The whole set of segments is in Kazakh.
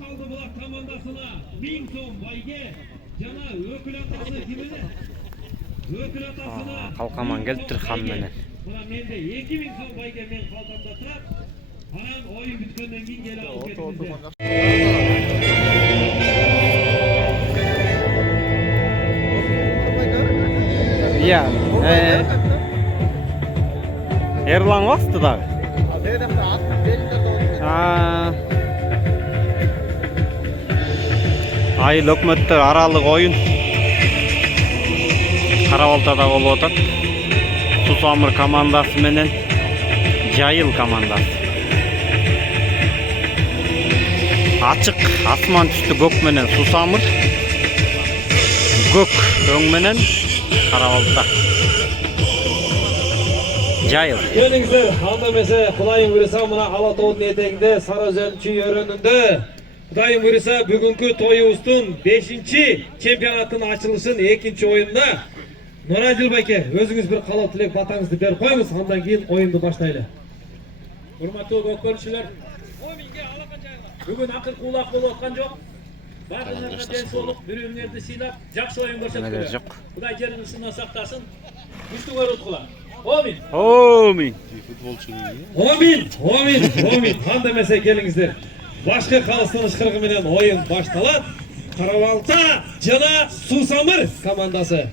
Taldıbulak komandasına 1000 so'm bayga jana ökül atası kimene? Ökül atasına Kalkaman keltir ham menen. Buna mende 2000 so'm bayga men qaltamda turab, anam oyun bitkenden keyin kela olib ketibizlar. Ya, Erlan bastı da. Ay Lokmottör aralık oyun. Karabaltada olup atat. Susamır komandası menen Jayıl komandası. Açık asman üstü gök menen Susamır. Gök öň menen Karabalta. Jayıl. Gelingizler, anda mese Kudayım buyursa mına Alatoğu'nun eteğinde Sarıözen çiğ örönünde Kudayım buyursa bugünkü toyubuzun 5. çempionatının açılışın 2. oyunda Nora Jılbake, özünüz bir kalap tilek batağınızды berip koyunuz, andan keyin oyundu başlaylı. Hurmattуу көккөрүүчүлөр, бүгүн акыр кулак болуп аткан жок. Баарыңарга ден соолук, бири-бириңерди сыйлап, жакшы оюн көрсөткүлөр. Кудай жериңиздин сактасын, күчтүү уткула. Амин. Амин. Амин. Амин. Амин. Анда месе келиңиздер. Башкы калыстын ышкырыгы менен oyun башталат. Карабалта жана Susamır командасы.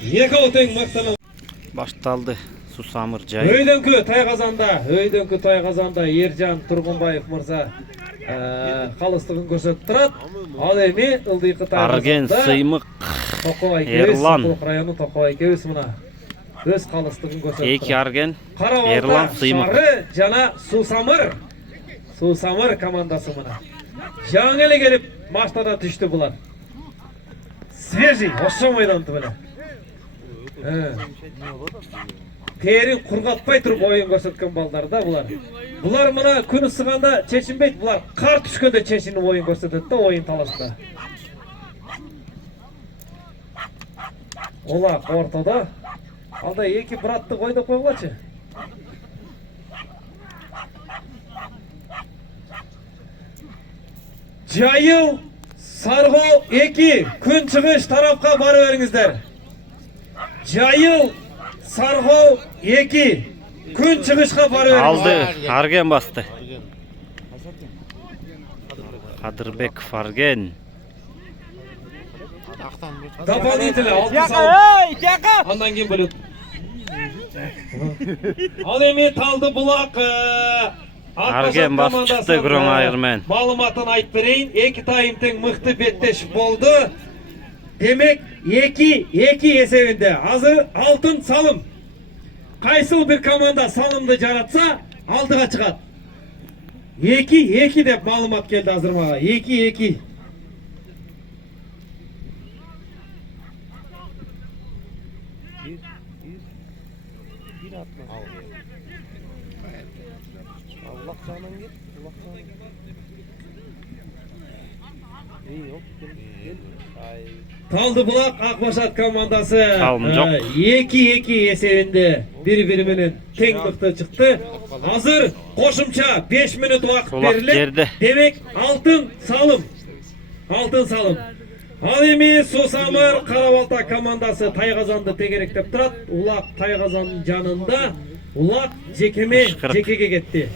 Экөө тең мактанат. Башталды Susamır Jayıl. Өйдөнкү той казанда Ержан Тургунбаев мырза калыстыгын көрсөтүп турат. Ал эми ылдыйкы Арген Сыймык Ерлан району Токой экөөбүз мына өз калыстыгын көрсөтүп турат. Эки Арген Ерлан Сыймык жана Susamır командасы мына. Жаңы эле келип маштада түштү булар. Свежий, ошо майданды беле. Терин кургатпай туруп оюн көрсөткөн балдар да булар. Булар мына күн ысыганда чечинбейт, булар кар түшкөндө чечинип оюн көрсөтөт да оюн талашта. Олак ортодо. Алда эки братты койдоп койгулачы. Jayıl Sargol 2 күн чыгыш тарапка барып бериңиздер. Jayıl Sargol 2 күн чыгышка барып бериңиздер. Aldı Argen bastı. Кадырбеков Арген. Дополнительно алтын салып. Андан кийин бөлөт. Ал эми Талдыбулак Арген басып чыкты Грон Айырмен. Маалыматын айтып берейин. Эки тайым тең мыкты беттеш болду. Демек 2-2 эсебинде. Азыр алтын салым. Кайсыл бир команда салымды жаратса, алдыга чыгат. 2-2 деп маалымат келди азыр мага. 2-2. Taldıbulak Akbaşat komandası 2-2 esebinde bir-biri менен тең мыкты чыкты. Азыр кошумча 5 минут убакыт берилет. Демек алтын салым. Ал эми Susamır Карабалта командасы Тайгазанды тегеректеп турат. Улак Тайгазанын жанында. Улак жекеге кетти.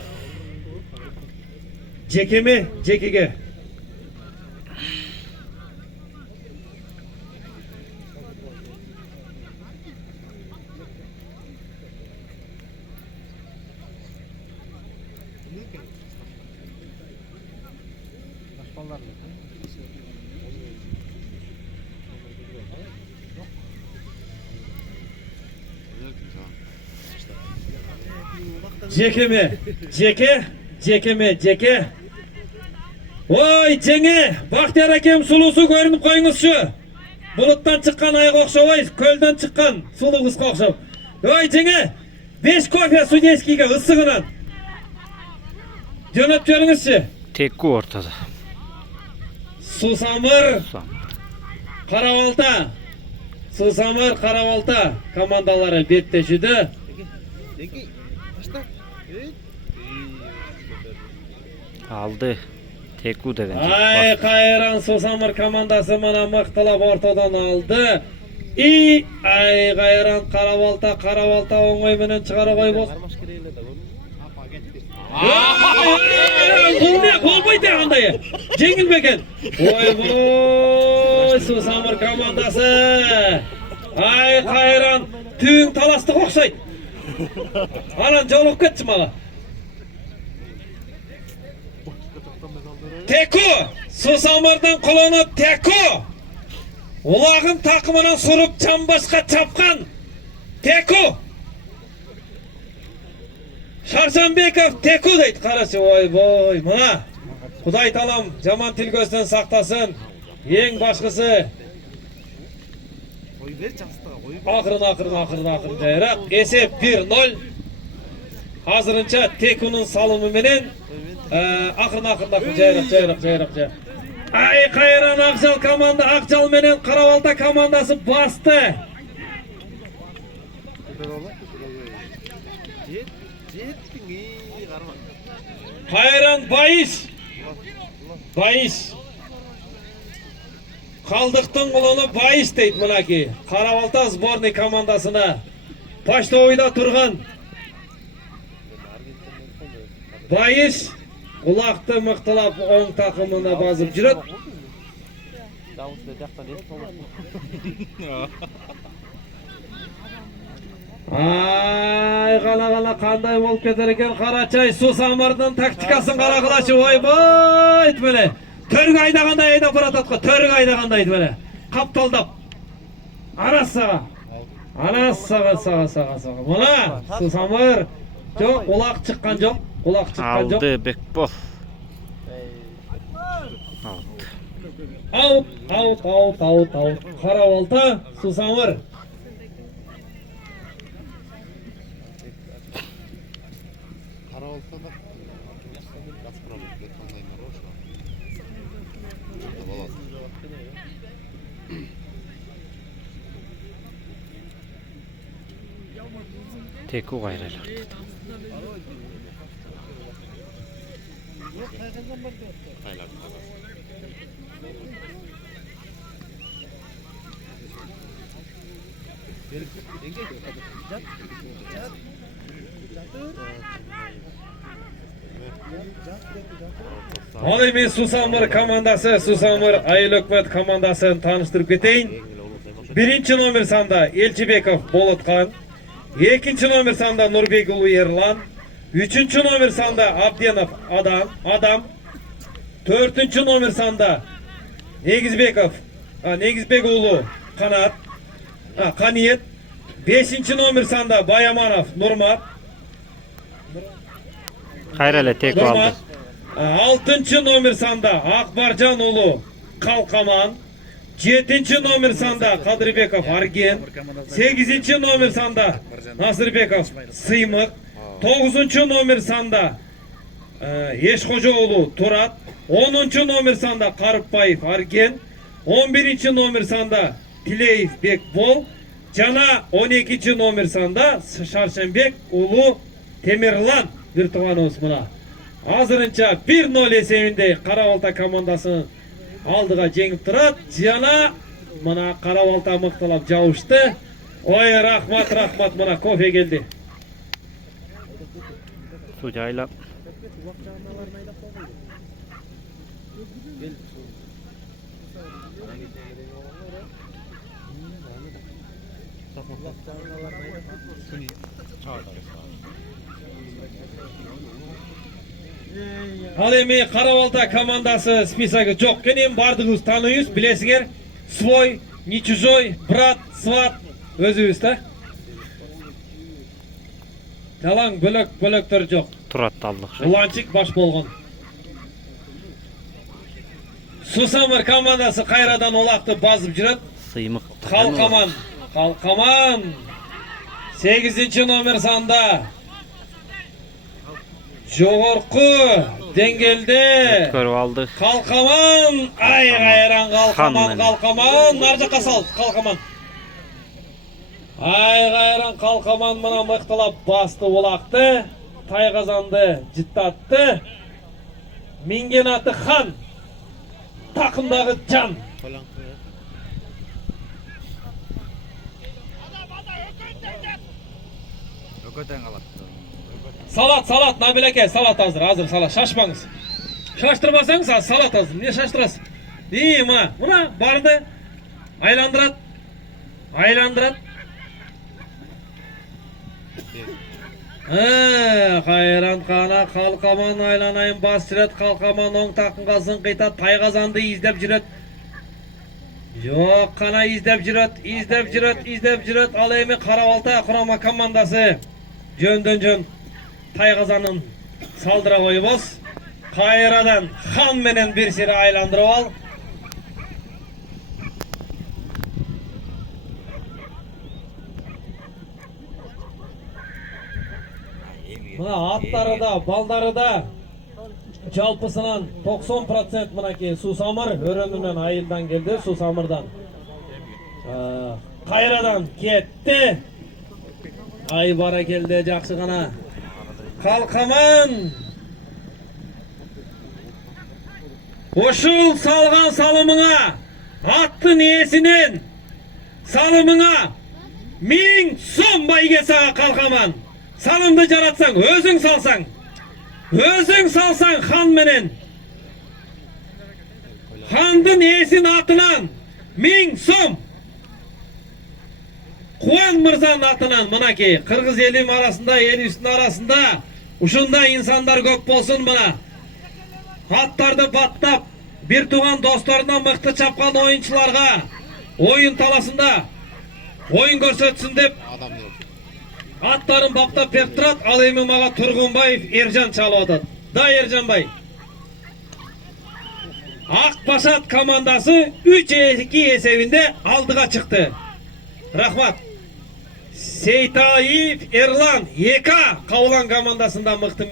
Жекеге. Жеке. Ой, жеңе, Бактияр акем сулуусу көрүнүп коюңузчу. Булуттан чыккан айга окшобойт, көлдөн чыккан сулуу кызга окшоп. Ой, жеңе, 5 кофе судейскийге ысыгынан. Жөнөп бериңизчи. Текки ортодо. Susamır Карабалта командалары беттешүүдө. Aldı. Teku деген. Ай Кайран Сусамыр командасы мына мыктылап ортодон алды. И ай Кайран Карабалта оңой менен чыгара койбос. Бул не болбойт андай. Жеңил бекен. Ойбой Сусамыр командасы. Ай Кайран түң таластык окшойт. Анан жолуп кетчи мага. Teku Susamır'dan kolonu Teku Ulağın takımının surup çambaşka çapkan Teku Şarşanbekov Teku deydi karışı oy boy mına Kuday talam Jaman Tilgöz'den saktasın Ең başkısı Akırın jayrak Esep 1-0 Hazırınca Teku'nun salımı menen Akırın jayrak. Ay Kayran Akjal komanda Akjal menen Karabalta komandası bastı. Kayran Bayış. Kaldıktın kulunu Bayış deydi mınaki. Karabalta sborny komandasına. Почтовыйда turgan Bayış Улақты мықтылап оң тақымына базып жүрет. Ай, қана қандай болып кетер екен Қарачай Сусамырдың тактикасын қарақылашы ойбай міне. Төргі айдағандай айдап бұрататқа, төргі айдағандай міне. Қапталдап. Арасаға. Мұна Сусамыр. Жоқ, улақ шыққан жоқ. Aldı Bekbol. Out. Karabalta Susamır. Teku gayrı. Al emin Susamır komandası, Susamır Ayıl Ökmet komandasını tanıştırıp keteyim. Birinci номер sanda Elçibekov Bolotkan, ikinci номер sanda Nurbekulu Erlan, üçüncü номер sanda Abdenov Adam, dördüncü номер sanda Negizbekoğlu Kaniyet, beşinci номер sanda Bayamanov Nurmat, Hayrale Teku aldı. Altıncı номер sanda Akbarcanoğlu Kalkaman, 7. номер sanda Kadribekov Argen, 8. номер sanda Nasırbekov Sıymık, 9. номер sanda Eşhocaoğlu Turat, 10. номер sanda Karıpbayev Argen, 11. номер sanda Tileyev Bekbol, jana 12. номер sanda Şarşenbek Ulu Temirlan Virtuanos mına. Азырынча 1-0 esebinde Karabalta komandasının aldığa жеңип турат. Жана мына Karabalta мыктылап жабышты. Ой, рахмат, мына кофе келди. Su jaylap. Ал эми Karabalta командасы списогу жок кенен бардыгыбыз тааныбыз, билесиңер. Свой, не чужой, брат, сват өзүбүз да. Жалаң бөлөктөр жок. Turat aldık. Уланчык баш болгон. Susamır komandасы кайрадан улакты базып жүрөт. Sıymık. Kalkaman 8. номер sanda жогорку деңгээлде Көрüp aldı. Kalkaman ay gayran Kalkaman нар жакка сал Kalkaman ay gayran Kalkaman мына мыктылап басты улакты Tayqazandı jittattı. Mingen atı Han. Takımdağı Can. Salat Nabil aka, salat hazır salat, şaşmаңыз. Şaştırmasanız salat hazır. Niye şaştırasın? İyi buna bardı. Aylandırat. Kayran kana kalkaman aylanayın basçıret kalkaman oң takımga zыңқита Tayqazanды издеп жүрөт. Жоқ, қана издеп жүрөт. Ал эми Карабалта құрама командасы жөндөн Tayqazanын салдыра койбос. Кайрадан Хан менен бир сире айландырып ал. Мына аттары да, балдары да жалпысынан 90% мынакей Сусамыр өрөнүнөн айылдан келди, Сусамырдан. Кайрадан кетти. Ай бара келди, жакшы гана. Kalkaman. Ошул салган салымыңа, аттын ээсинин салымыңа 1000 сом байге сага Kalkaman. Salımды жаратсаң, өзүң салсаң Хан менен. Хандын ээсин атынан 1000 сом. Куан мырзанын атынан мынакей кыргыз элим арасында, элибиздин арасында ушундай инсандар көп болсун мына. Аттарды баттап, бир туган досторунан мыкты чапкан оюнчуларга оюн таласында оюн көрсөтсүн деп аттарын баптап берип турат. Ал эми мага Тургунбаев Эржан чалып атат. Да, Эржанбай. Ак Пашат командасы 3-2 эсебинде алдыга чыкты. Рахмат. Сейтаев Эрлан ЕК Кабылан командасында мыкты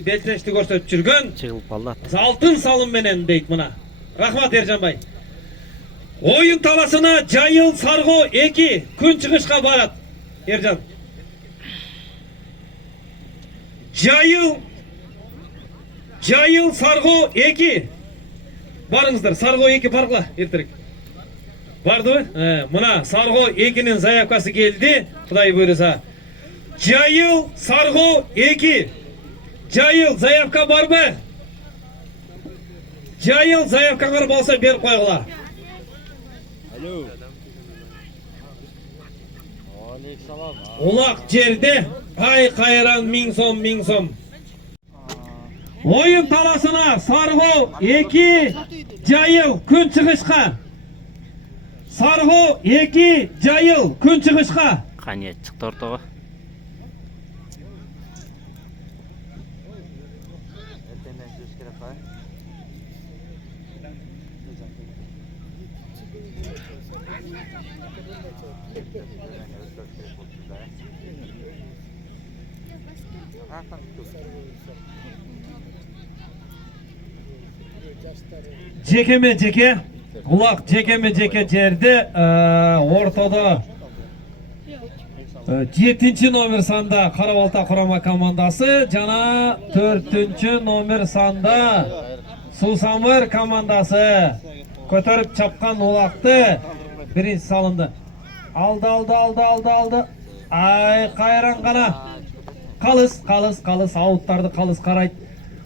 белчилешти көрсөтүп жүргөн. Чыгып алат. Алтын салым менен дейт мына. Рахмат Эржанбай. Оюн таласына Жайыл Сарго 2 күн чыгышка барат. Эржан. Жайыл Сарго 2. Барыңыздар, Сарго 2 паркла эртерек. Бардыбы? Мына Сарго 2-нин заявкасы келди. Кудай буйруса. Жайыл Сарго 2. Жайыл заявка барбы? Жайыл заявкаңар болса берип койгула. Улак жерде ай кайран 1000 сом. Оюн таласына Сарго 2 Жайыл күн чыгышка. Сарго 2 Жайыл күн чыгышка. Кане чыкты ортого. Жекеме-жеке, улак жекеме-жеке жерде ортодо 7 номер санда Карабалта құрама командасы жана 4 номер санда Сусамыр командасы көтөрүп чапкан улакты биринчи салынды. Алды. Ай кайран гана. Калыс ауттарды калыс карайт.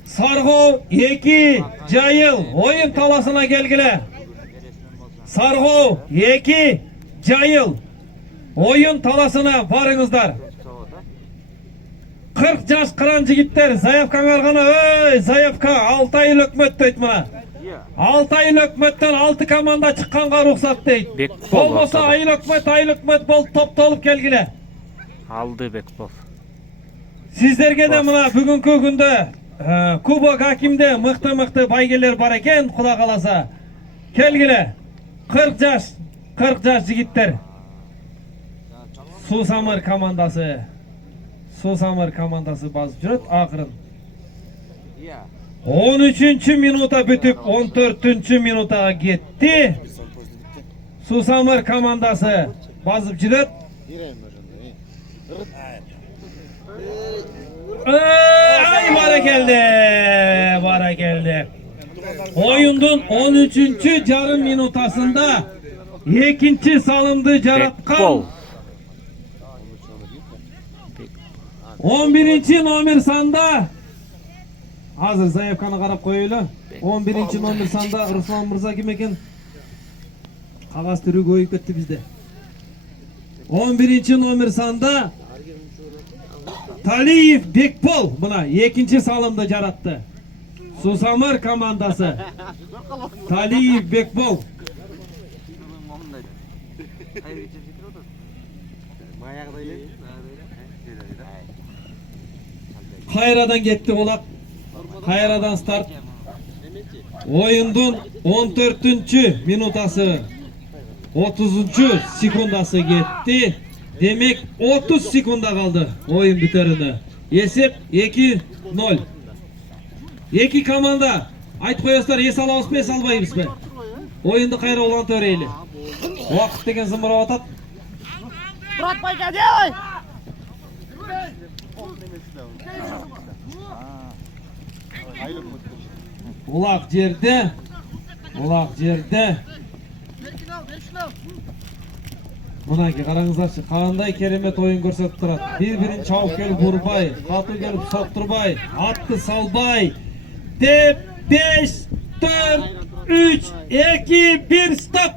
Сарго 2 Жайыл оюн таласына келгиле. Сарго 2 Жайыл оюн таласына барыңыздар. 40 жаш кыран жигиттер заявкаңар гана. Ой, заявка 6 айыл өкмөт дейт мына. 6 айыл өкмөттөн 6 команда чыкканга рухсат дейт. Болбосо айыл өкмөт болуп топтолуп келгиле. Алды Бекбол. Сиздерге де мына бүгүнкү күндө Кубок Акимде мыкты байгелер бар экен, Кудай кааласа. Келгиле. 40 жаш жигиттер. Сусамыр командасы басып жүрөт акырын. 13 минута бүтүп 14 минутага кетти. Сусамыр командасы басып жүрөт. Ay bara geldi. Oyundun 13. yarım minutasında ikinci salımdı jaratkan 11. nomer sanda hazır Zayevkan'a qarab koyuyla 11. nomer sanda Ruslan Mırza kim eken qag'az türü koyup ketdi bizde 11. nomer sanda Taliyev Bekpol buna ikinci salımda jarattı. Susamır komandası. Taliyev Bekpol. Hayradan gitti olak. Hayradan start. Oyundun 14. minutası 30. sekundası gitti. Demek 30 sekunda kaldı oyun biterini. Esep 2-0. Eki komanda. Ayt koyaslar ес алабыз ба, ес албайбыз ба? Oyundu kayra olan töreyli. Vakit degen zımıra atat. Murat Bayca dey! Ulak jerde. Ulak jerde. Mınaki qarаңыздарчы, qanday keremet oyun көрсөтүп турат. Bir-birin çabuk gelip vurбай, katı gelip sokturбай, attı salбай. Деп 5 4 3 2 1 stop.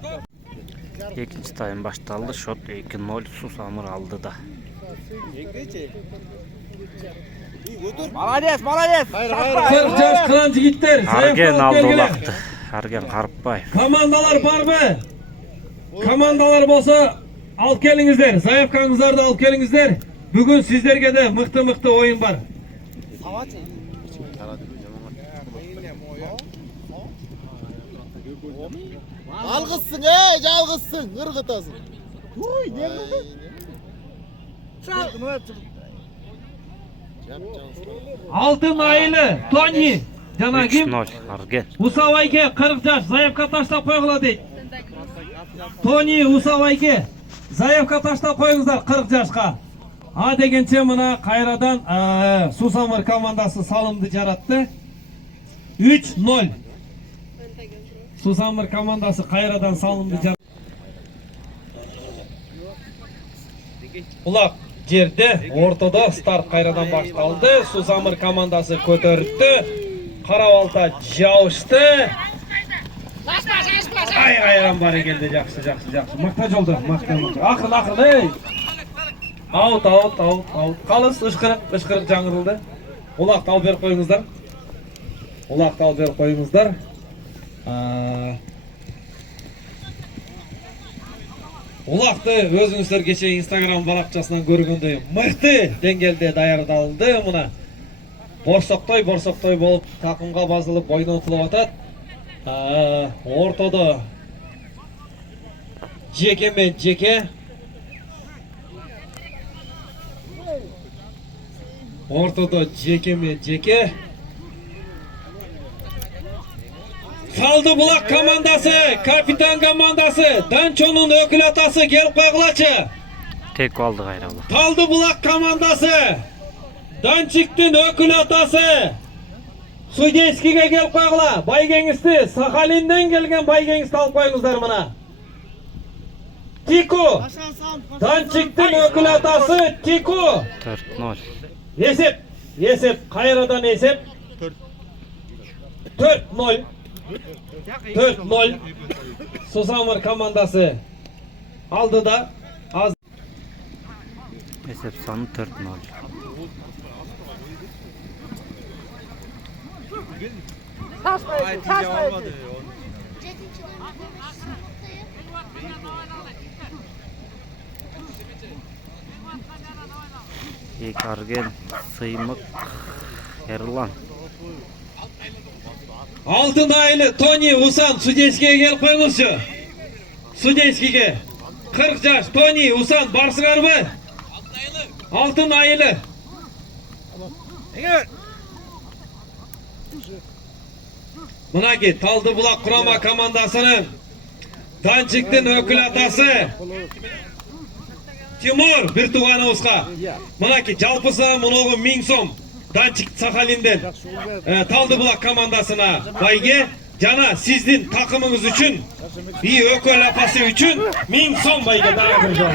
Екінші тайм башталды. Шот 2-0 Susamır aldı da. Молодец, молодец! Kırk yaş kıran jigitler. Argen aldı olaktı. Argen Qarıpbayev. Komandalar var mı? Komandalar bolsa alıp kelingizler. Zayevkanыңыздарды alıp kelingizler. Bugün sizlerge de mıhtı oyun var. Algısın algısın, ırgıtasın. Uy, ne bu? Altın ayılı Tony Jana kim? 3-0 Argen. Usavayke 40 yaş Zayevka taşlap koyğula deydi. Tony Usavayke Zayevka taşlap koyыңыздар 40 yaşka. A degençe mına kayradan Susamır komandası salımdı jarattı. 3-0. Susamır komandası kayradan salımdı jarattı. Ulak jerde ortada start kayradan baştaldı. Susamır komandası көтөрүптү. Karabalta jauıştı. Ay ayran bari geldi жақсы. Makta joldu, makta. Akıl ey. Out. Kalыс ышкырык жаңырылды. Улакты алып берип коюңуздар. Улакты өзүңүздөр кече Instagram баракчасынан көргөндөй мыкты деңгээлде даярдалды мына. Борсоктой болуп такымга базылып ойнотулуп атат. Ортодо жеке мен жеке. Taldıbulak komandası, kapitan komandası, Danço'nun ökül atası gelip koyğulaçı. Tek aldı gayrı ola. Taldıbulak komandası, Dançik'tin ökül atası. Sudeyski'ge gelip koyğula. Baygengisti, Sakhalin'den gelgen Baygengisti alıp koyuңuzдар mına. Tiko, Dançik'tin ökül atası Tiko. 4-0. Esep, kayradan esep. 4-0. Susamır komandası aldı da az. Esep sanı 4-0. Taşmayın. Ek Argen, Sıymık, Erlan. Altın aylı Tony Usan Sudeyski'ye gelip koyuңузчу. Sudeyski'ge 40 yaş Tony Usan barsыңар mı? Altın aylı. Mınaki Taldıbulak kurama komandasının Dançik'tin ökül atası Timur bir tuğanı usqa. Mınaki жалпысы мұнығы 1000 сом. Dançik Sakhalin'den Taldıbulak komandasına bayge. Jana sizdin takımınız üçün bir ökөл apası üçün 1000 so'm bayge dağıtır jola.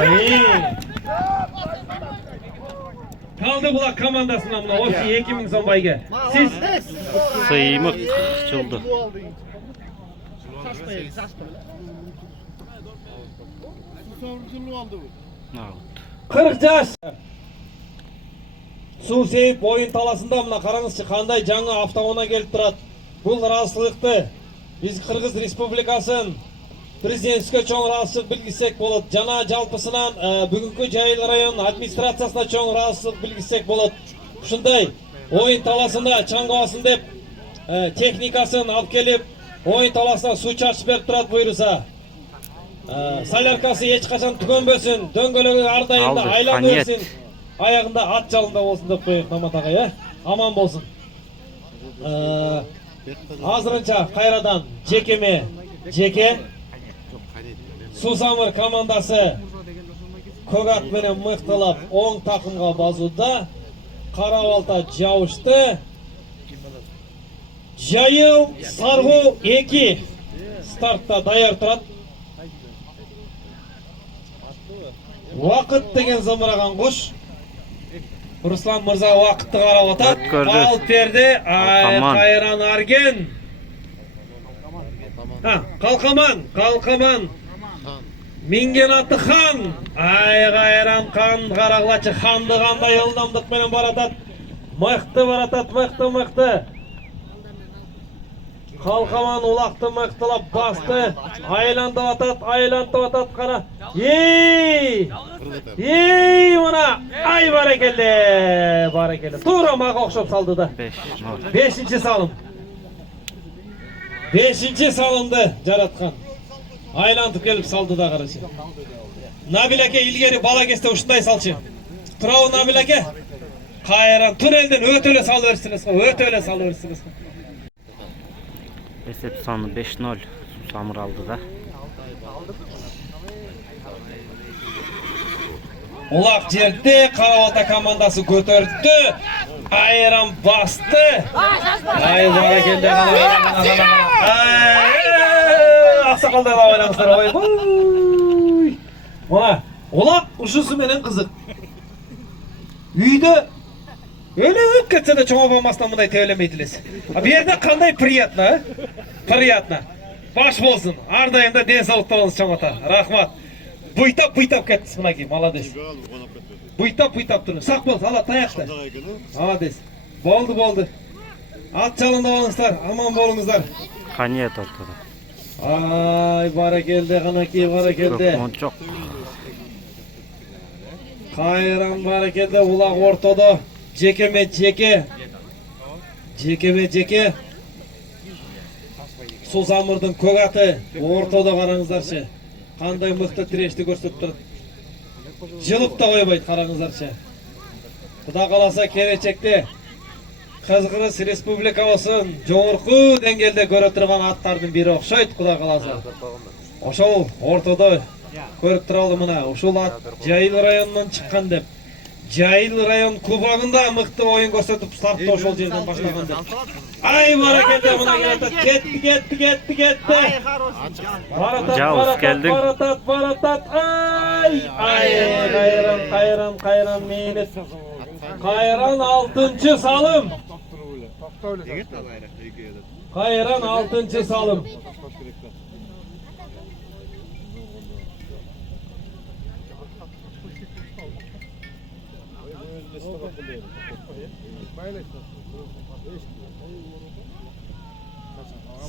Taldıbulak komandasına mına oşu 2000 so'm bayge. Siz Sıymık çıldı. Out. 40 yaş. Su sevip oyun talasında mına qarаңызчы qanday жаңы автоuna kelip turат. Бұл разылықты biz Qırgız Respublikaсын президентке чоң разылық bilgisek болады. Жана жалпысынан бүгүнкү Жайыл район администрациясына чоң разылық bilgisek болады. Ушундай oyun talasында чаңгыбасын деп техникасын алып келип oyun talasына суу чачып берип турат буйруса. Соляркасы эч качан түгөнбөсүн, дөңгөлөгү ар дайым да айланып берсин. Ayağında at çalında olsun da koyup Mamat ağa ya. Aman bolsun. Azırınca Kayra'dan Cekeme Ceke Susamır komandası Kogat menen mıhtılap 10 takımga bazуда. Karabalta Jauşты. Жайыл Sargı 2 startta dayar turat. Vakıt деген zımırağan kuş. Ruslan Mırza vaqtni qarab otat. Qalb berdi. Qayran Argen. Ha, Qalqaman. Mingen atı xan. Ay Qayran xan qaraqlaçı xandı qanday ildamdıq menen baratat. Mıқты. Qalqaman ulaqты mıqtılap bastı. Aylandı atat qara. Ey ona ay barakelle. Tuğra mağa oqşap saldı da. 5-ci salım. 5-ci salımdı Jaratkan. Aylantıp kelip saldı da qaraçı. Nabil ake ilgeri bala keste uşunday salçı. Turağı Nabil ake. Qayran tur elden ötöle salıversiniz. Esep sonu 5-0 Susamır aldı da. Ulaq жерде Karabalta komandası götürdü. Ayran bastı. Ay barakelle. Ақсақалдар ойнаңыздар. Ой. Mana Ulaq ушуsu menen kızık. Үйдө Ölüp ketse de çoğu olmasından bunday tevlemeydiler. Bir yerde kanday priятно. Baş bolsun. Ardayım da den sağlıkta olsun çoğata. Rahmat. Buytap kettiniz buna ki. Malades. Buytap durun. Sak bol. Allah tayakta. Malades. Boldu. At çalında olunuzlar. Aman bolunuzlar. Kaniyet ortada. Ay barakelde kanaki barakelde. Kökmon çok. Kayran barakelde Ulaq ortada. Cekeme Susamırдын Kogаты ortada qarаңыздарчы. Qanday mıқты tireşti көрсөтүп турат. Жылып да койбойт qarаңыздарчы. Кудай кааласа келечекте Кыргыз Республика болсун жогорку деңгээлде көрө турган аттардын бири окшойт Кудай кааласа. Ошол ортодо көрүп туралы мына ушул ат Жайыл районунан чыккан деп. Жайыл район кубагында мыкты ойын көрсөтүп стартты ошол жерден баштаган деп. Ay barakelde mına ketти. Baratat. Ay Qayran meynet. Qayran 6-cı salım. Qayran 6-cı salım.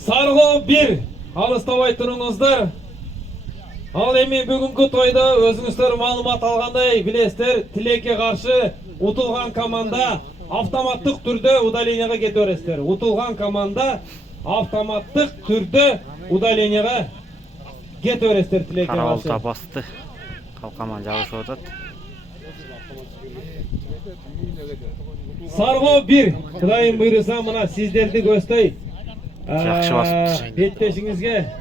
Sargı 1 alыстабай туруңуздар. Ал эми бүгүнкү тойдо өзүңүздөр маалымат алгандай билесиздер, Тилекке каршы утулган команда автоматтык түрдө удалениеге кете бересиздер. Утулган команда автоматтык түрдө удалениеге кете бересиздер Тилекке каршы. Кarabalta bastı. Kalkaman жабышып атат. Sargı 1 Kudayım buyursa mına sizlerdi göstey. Жақсы басыпты. Бетпешиңизге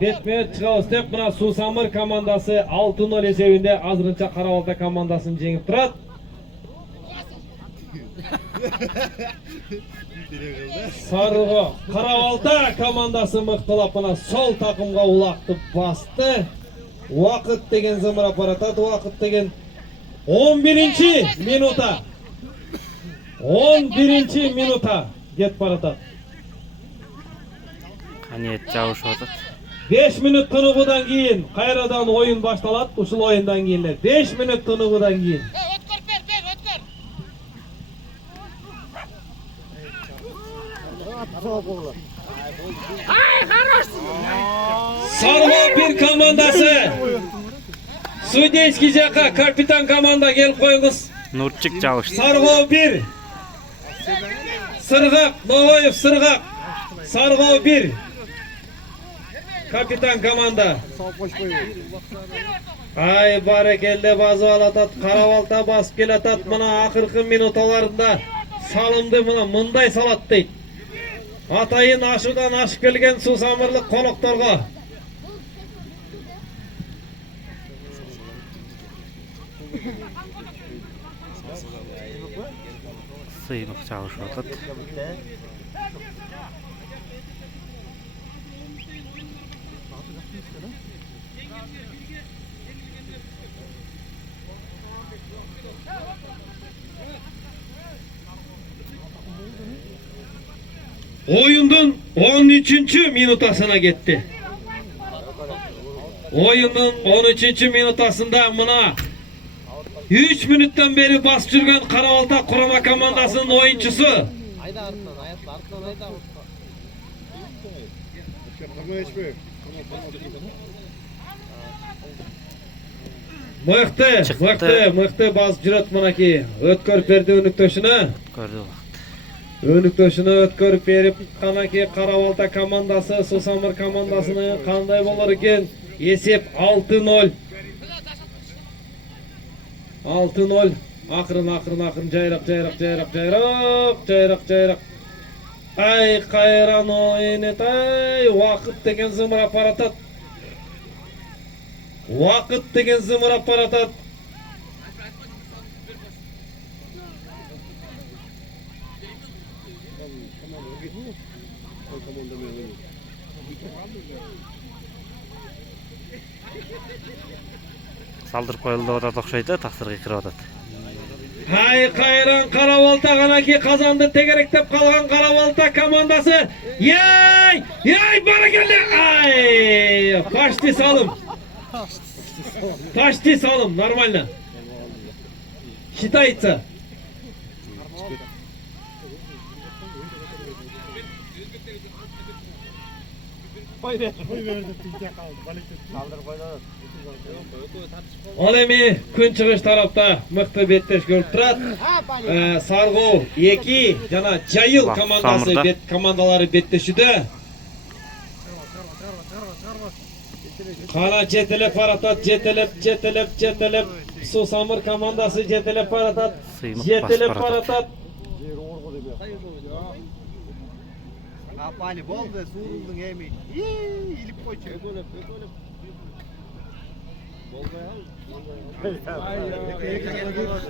бетме чыгабыз деп мына Susamır командасы 6-0 эсебинде азырынча Karabalta командасын жеңип турат. Sarıgo Karabalta komandасы мықтылап мына сол takımға улақты басты. Уақыт деген зымырап баратады. Уақыт деген 11-ші минута. 11-ші минута кетіп баратады. Қаниет жауышып отыр. 5 минут тынығудан кейін қайрадан ойын башталады. Ушул ойындан кейін 5 минут тынығудан кейін. Sarıgo bir komandасы. Судейский жаққа капитан команда келіп қойыңыз. Нурчик жауышты. Sarıgo 1. Сырғақ, Новоев Сырғақ. Sarıgo 1. Капитан команда. Ай барекелде басып алатат. Карабалта басып келатат. Мына ақырқы минуталарында салымды мындай салат дейді. Атайын ашудан ашып келген сусамырлық қонақтарға. Сыймық жауышып отыр. Oyunun 13. minutasına gitti. Oyunun 13. minutasında mına 3 minuttan beri bas жүрген Karabalta kurama komandasının oyuncusu. Мықты басып жүрет мынакей. Өткөрүп берди өнүктөшүнө. Көрді. Өнүктөшүнө өткөрүп берип, канаки Karabalta командасы Сусамыр командасының кандай болор экен? Есеп 6-0. 6-0. Акырын жайрак. Ай кайран ойнет, ай вакыт деген зымырап баратат. Салдырып қойылды отат оқшайды, тақсырға кіріп отат. Ай қайран Karabalta қанаки қазанды тегеректеп қалған Karabalta командасы. Яй барекелде. Ай почти салым, нормально. Считается. Ал эми күнчыгыш тарапта мыкты беттеш көрүп турат. Sarıgo 2 жана Жайыл командалары беттешүүдө. Кана жетелеп баратат, жетелеп. Сусамыр командасы жетелеп баратат. Апали болды, суырылдың эми. Илип койчу.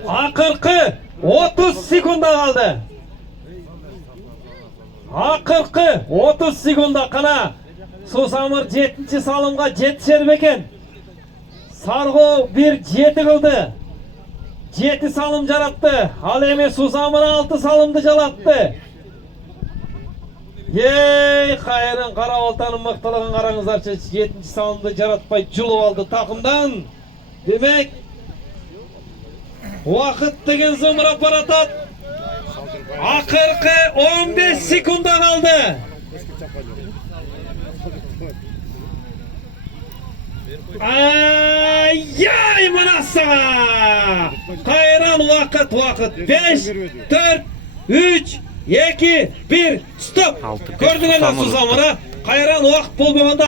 Акыркы 30 секунда kaldı. Акыркы 30 секунда кана Сусамыр 7-чи салымга жетишер бекен. Sarıgo 1-7 кылды. 7 салым жаратты. Ал эми Сусамыр 6 салымды жалатты. Ей, қайран Karabalta'nın мықтылығын қараңыздаршы, 7-ci салымды жаратпай жұлып алды takımdan. Demek vaqt деген zımırap baratат. Akırkı 15 sekunda kaldı. Ay mınasa. Kayran vaqt. 5, 4, 3, 2, 1, stop. Gördüğünüz Susamır'a kayran vaqt bolmaganda